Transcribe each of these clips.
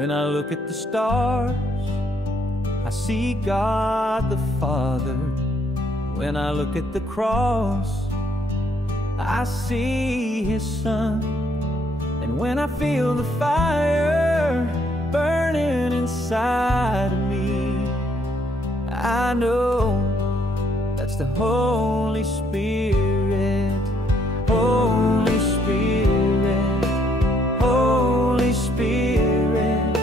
When I look at the stars, I see God the Father. When I look at the cross, I see His Son. And when I feel the fire burning inside of me, I know that's the Holy Spirit. Holy Spirit, Holy Spirit,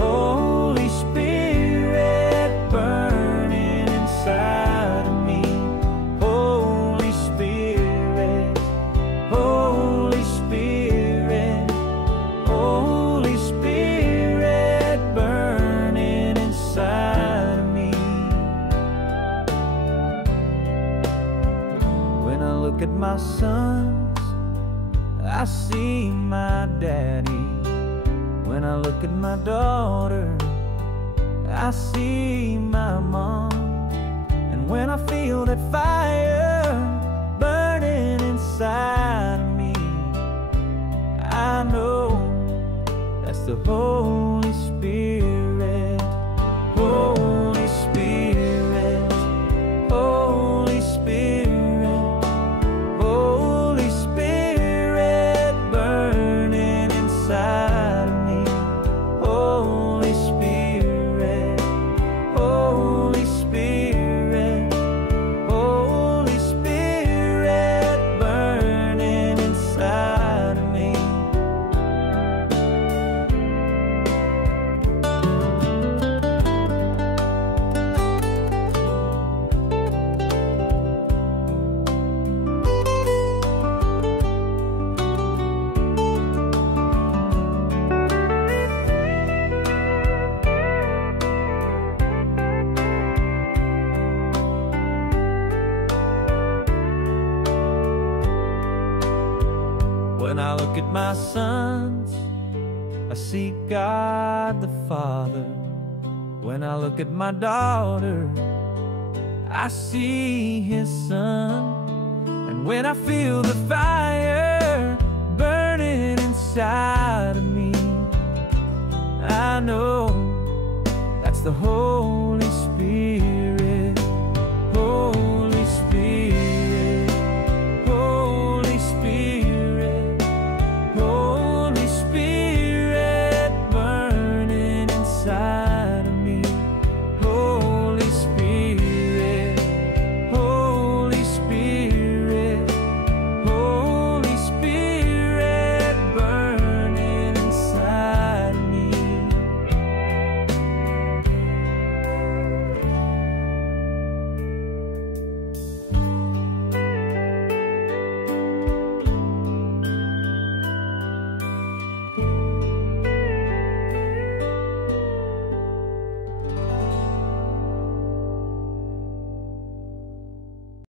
Holy Spirit burning inside of me. Holy Spirit, Holy Spirit, Holy Spirit burning inside of me. When I look at my sons, I see my daddy. When I look at my daughter, I see my mom. And when I feel that fire burning inside of me, I know that's the Holy Spirit. Holy Spirit, Holy Spirit, Holy Spirit burning inside of me. Holy Spirit, Holy Spirit, Holy Spirit burning inside of me. When I look at my sons, I see God the Father. When I look at my daughter, I see His Son. And when I feel the fire burning inside of me, I know that's the whole